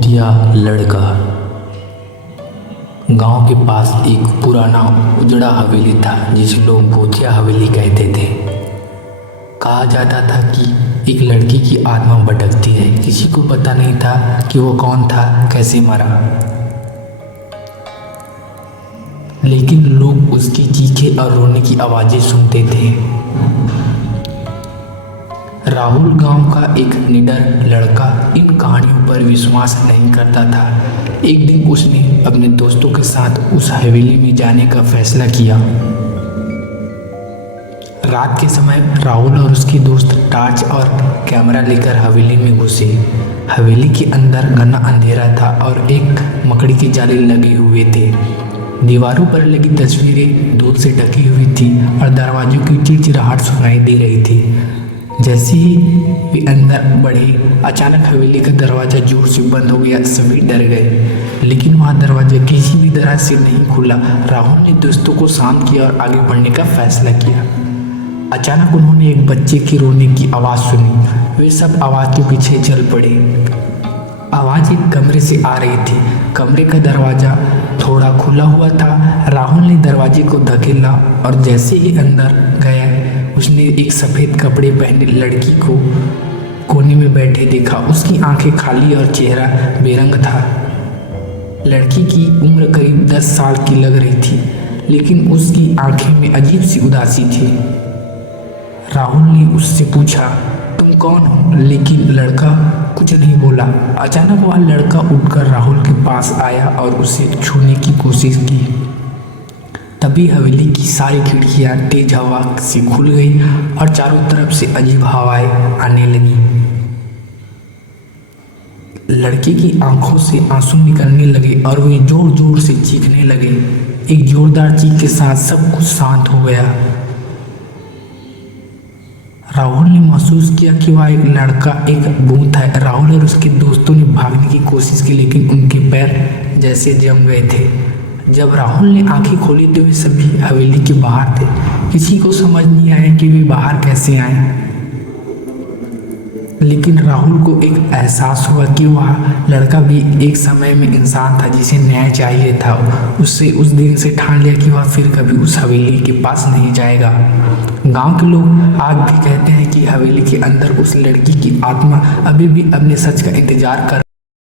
भूतिया लड़का। गांव के पास एक पुराना उजड़ा हवेली था जिसे लोग भूतिया हवेली कहते थे। कहा जाता था कि एक लड़की की आत्मा भटकती है। किसी को पता नहीं था कि वो कौन था, कैसे मरा, लेकिन लोग उसकी चीखें और रोने की आवाज़ें सुनते थे। राहुल गांव का एक निडर लड़का इन कहानियों पर विश्वास नहीं करता था। एक दिन उसने अपने दोस्तों के साथ उस हवेली में जाने का फैसला किया। रात के समय राहुल और उसके दोस्त टॉर्च और कैमरा लेकर हवेली में घुसे। हवेली के अंदर घना अंधेरा था और एक मकड़ी के जाले लगे हुए थे। दीवारों पर लगी तस्वीरें धूल से ढकी हुई थी और दरवाजों की चिड़चिड़ाहट सुनाई दे रही थी। जैसे ही वे अंदर बढ़े, अचानक हवेली का दरवाज़ा जोर से बंद हो गया। सभी डर गए, लेकिन वह दरवाज़ा किसी भी तरह से नहीं खुला। राहुल ने दोस्तों को शांत किया और आगे बढ़ने का फैसला किया। अचानक उन्होंने एक बच्चे के रोने की आवाज़ सुनी। वे सब आवाज़ के पीछे चल पड़े। आवाज़ एक कमरे से आ रही थी। कमरे का दरवाज़ा थोड़ा खुला हुआ था। राहुल ने दरवाजे को धकेला और जैसे ही अंदर गया, उसने एक सफ़ेद कपड़े पहने लड़की को कोने में बैठे देखा। उसकी आंखें खाली और चेहरा बेरंग था। लड़की की उम्र करीब 10 साल की लग रही थी, लेकिन उसकी आंखें में अजीब सी उदासी थी। राहुल ने उससे पूछा, तुम कौन हो? लेकिन लड़का कुछ नहीं बोला। अचानक वह लड़का उठकर राहुल के पास आया और उसे छूने की कोशिश की। तभी हवेली की सारी खिड़कियां तेज हवा से खुल गई और चारों तरफ से अजीब हवाएं आने लगी। लड़के की आंखों से आंसू निकलने लगे और वे जोर जोर से चीखने लगे। एक जोरदार चीख के साथ सब कुछ शांत हो गया। राहुल ने महसूस किया कि वह एक लड़का एक भूत है। राहुल और उसके दोस्तों ने भागने की कोशिश की, लेकिन उनके पैर जैसे जम गए थे। जब राहुल ने आंखें खोली तो वे सभी हवेली के बाहर थे। किसी को समझ नहीं आया कि वे बाहर कैसे आए, लेकिन राहुल को एक एहसास हुआ कि वह लड़का भी एक समय में इंसान था जिसे न्याय चाहिए था। उससे उस दिन से ठान लिया कि वह फिर कभी उस हवेली के पास नहीं जाएगा। गांव के लोग आज भी कहते हैं कि हवेली के अंदर उस लड़की की आत्मा अभी भी अपने सच का इंतजार कर